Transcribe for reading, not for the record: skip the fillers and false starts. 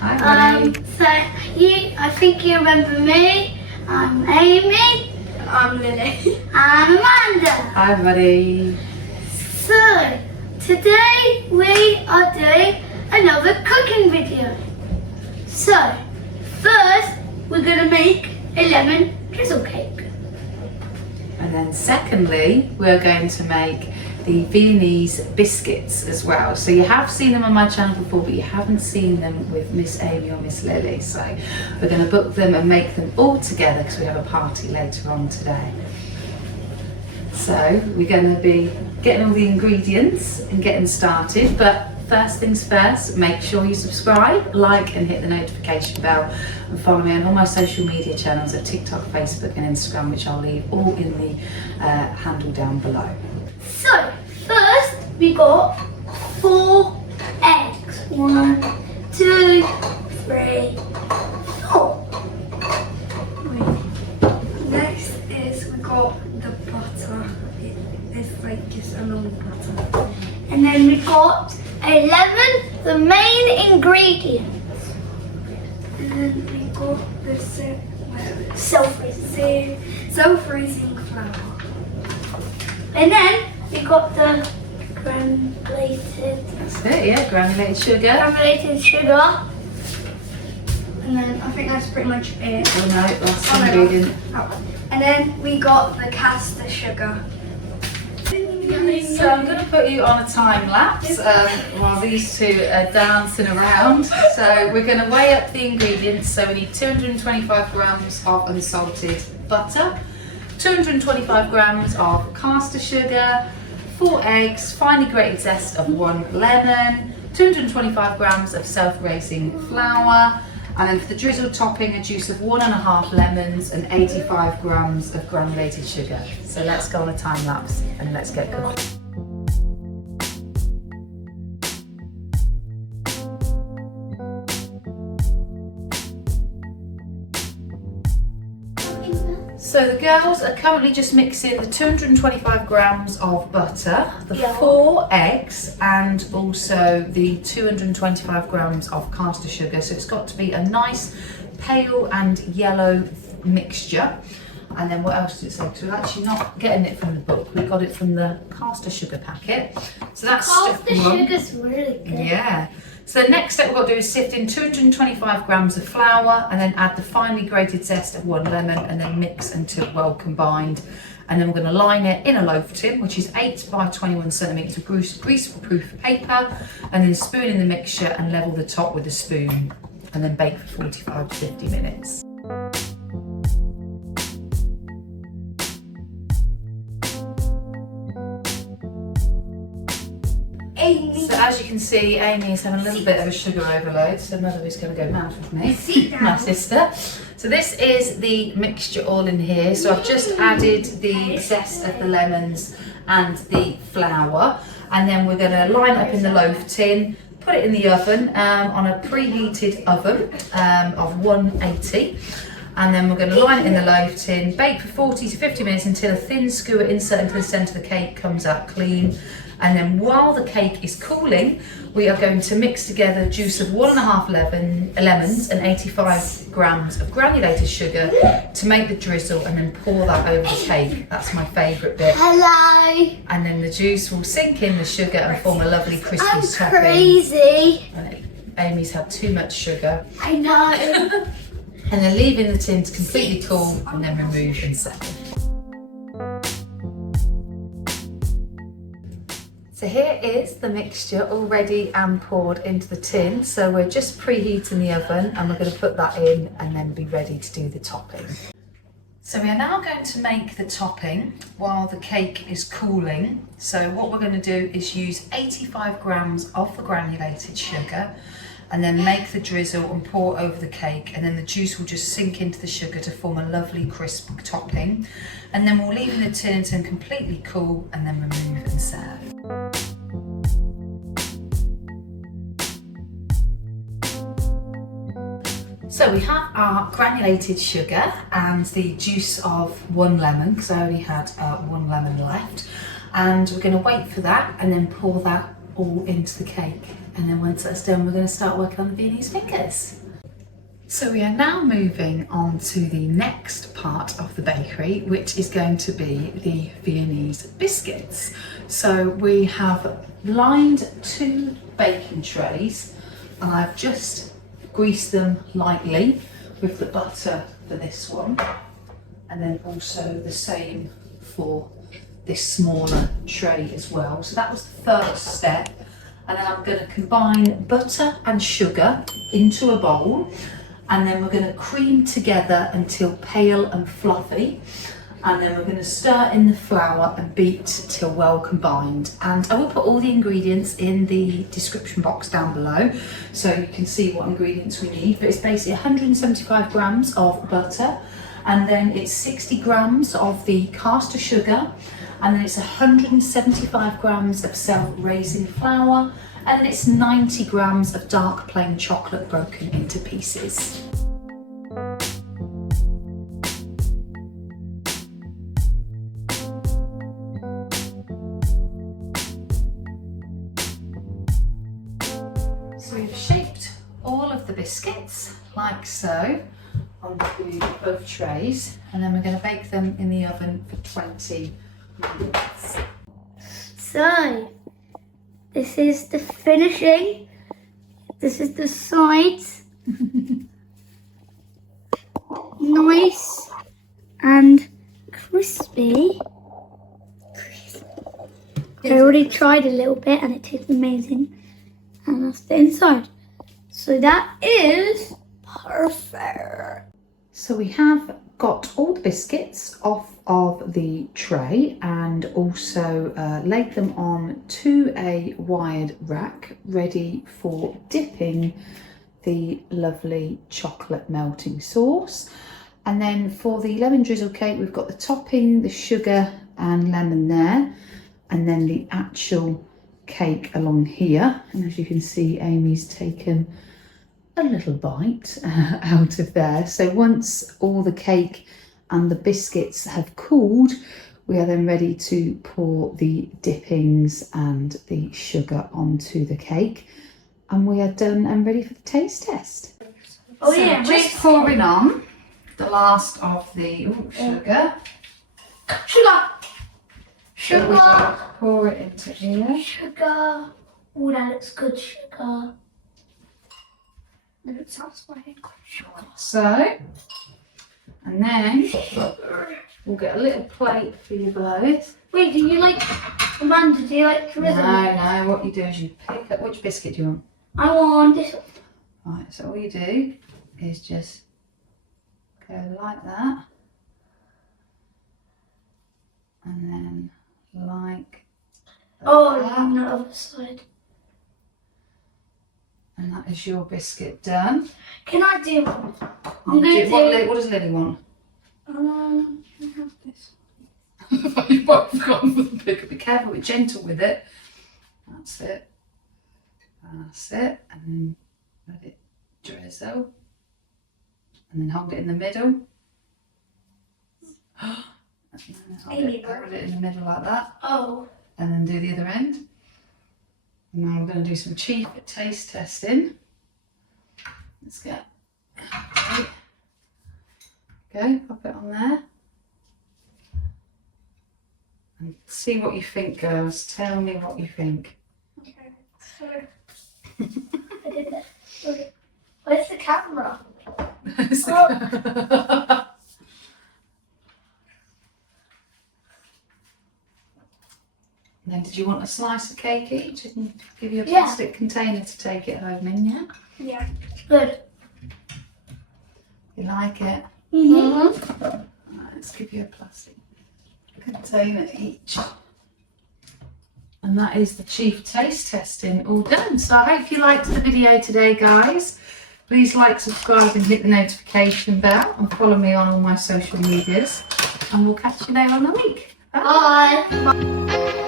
Hi, buddy. I think you remember me. I'm Amy. I'm Lily. I'm Amanda. Hi, buddy. So, today we are doing another cooking video. So, first we're going to make a lemon drizzle cake. And then secondly, we're going to make the Viennese biscuits as well. So you have seen them on my channel before, but you haven't seen them with Miss Amy or Miss Lily. So we're going to book them and make them all together because we have a party later on today. So we're going to be getting all the ingredients and getting started. But first things first, make sure you subscribe, like and hit the notification bell, and follow me on all my social media channels at TikTok, Facebook and Instagram, which I'll leave all in the handle down below. So, first we got 4 eggs. 1, 2, 3, 4. Next is we got the butter. It's like just a normal butter. And then we got a lemon, the main ingredient. And then we got the self-raising flour. And then we got the granulated That's it, yeah, granulated sugar. And then I think that's pretty much it. Oh no, last Oh, no. ingredient. Oh. And then we got the caster sugar. So I'm going to put you on a time lapse while these two are dancing around. So we're going to weigh up the ingredients. So we need 225 grams of unsalted butter, 225 grams of caster sugar, 4 eggs, finely grated zest of 1 lemon, 225 grams of self-raising flour, and then for the drizzle topping, a juice of 1.5 lemons and 85 grams of granulated sugar. So let's go on a time lapse and let's get cooking. So the girls are currently just mixing the 225 grams of butter, the 4 eggs, and also the 225 grams of caster sugar. So it's got to be a nice pale and yellow mixture. And then what else did it say? So we're actually not getting it from the book, we got it from the caster sugar packet. So that's Caster step 1. sugar's really good. Yeah. So the next step we've got to do is sift in 225 grams of flour and then add the finely grated zest of 1 lemon and then mix until well combined. And then we're going to line it in a loaf tin, which is 8 by 21 centimetres of grease-proof paper, and then spoon in the mixture and level the top with a spoon and then bake for 45 to 50 minutes. So as you can see, Amy is having a little bit of a sugar overload, so Mother is going to go mad with me, my sister. So this is the mixture all in here. So I've just added the zest of the lemons and the flour, and then we're going to line up in the loaf tin, put it in the oven on a preheated oven of 180. And then we're going to line it in the loaf tin, bake for 40 to 50 minutes until a thin skewer insert into the centre of the cake comes out clean. And then while the cake is cooling, we are going to mix together juice of 1.5 lemons and 85 grams of granulated sugar to make the drizzle, and then pour that over the cake. That's my favourite bit. Hello. And then the juice will sink in the sugar and form a lovely crispy I'm topping. crazy. Amy's had too much sugar. I know. And then leave in the tin to completely cool and then remove and set. So here is the mixture all ready and poured into the tin. So we're just preheating the oven and we're going to put that in and then be ready to do the topping. So we are now going to make the topping while the cake is cooling. So what we're going to do is use 85 grams of the granulated sugar and then make the drizzle and pour over the cake, and then the juice will just sink into the sugar to form a lovely crisp topping. And then we'll leave in the tin until completely cool and then remove and serve. So we have our granulated sugar and the juice of 1 lemon, because I only had 1 lemon left. And we're going to wait for that and then pour that all into the cake. And then once that's done, we're going to start working on the Viennese fingers. So we are now moving on to the next part of the bakery, which is going to be the Viennese biscuits. So we have lined 2 baking trays, and I've just greased them lightly with the butter for this one, and then also the same for this smaller tray as well. So that was the first step, and then I'm going to combine butter and sugar into a bowl, and then we're going to cream together until pale and fluffy, and then we're going to stir in the flour and beat till well combined. And I will put all the ingredients in the description box down below so you can see what ingredients we need, but it's basically 175 grams of butter, and then it's 60 grams of the caster sugar, and then it's 175 grams of self-raising flour, and then it's 90 grams of dark plain chocolate broken into pieces. So we've shaped all of the biscuits like so onto both trays, and then we're going to bake them in the oven for 20 minutes. So, this is the finishing. This is the sides. Nice and crispy. I already tried a little bit and it tastes amazing. And that's the inside. So that is perfect. So we have got all the biscuits off of the tray and also laid them on to a wired rack ready for dipping the lovely chocolate melting sauce. And then for the lemon drizzle cake, we've got the topping, the sugar and lemon there, and then the actual cake along here. And as you can see, Amy's taken a little bite out of there. So once all the cake and the biscuits have cooled, we are then ready to pour the dippings and the sugar onto the cake, and we are done and ready for the taste test. Oh so yeah, just pouring on the last of the sugar. Sugar. Pour it into here. Sugar. Oh, that looks good, sugar. That looks satisfying. So, and then we'll get a little plate for you both. Wait, do you like, Amanda, do you like Drizzle? No, what you do is you pick up, which biscuit do you want? I want this one. Right, so all you do is just go like that, and then like Oh, that. on the other side. And that is your biscuit done. Can I do one? I'm going to What does Lily want? I have this. You've both gone for the bigger. Be careful, be gentle with it. That's it. That's it. And then let it drizzle. And then hold it in the middle. And then hold it in the middle like that. Oh. And then do the other end. And now we're going to do some cheap taste testing. Let's go. Okay, pop it on there. And see what you think, girls. Tell me what you think. Okay, so I did that. Okay. Where's the camera? Then did you want a slice of cake each? And give you a plastic container to take it home in, yeah? Yeah. Good. You like it? Mm-hmm. Right, let's give you a plastic container each. And that is the chief taste testing all done. So I hope you liked the video today, guys. Please like, subscribe and hit the notification bell and follow me on all my social medias. And we'll catch you later on the week. Bye. Bye.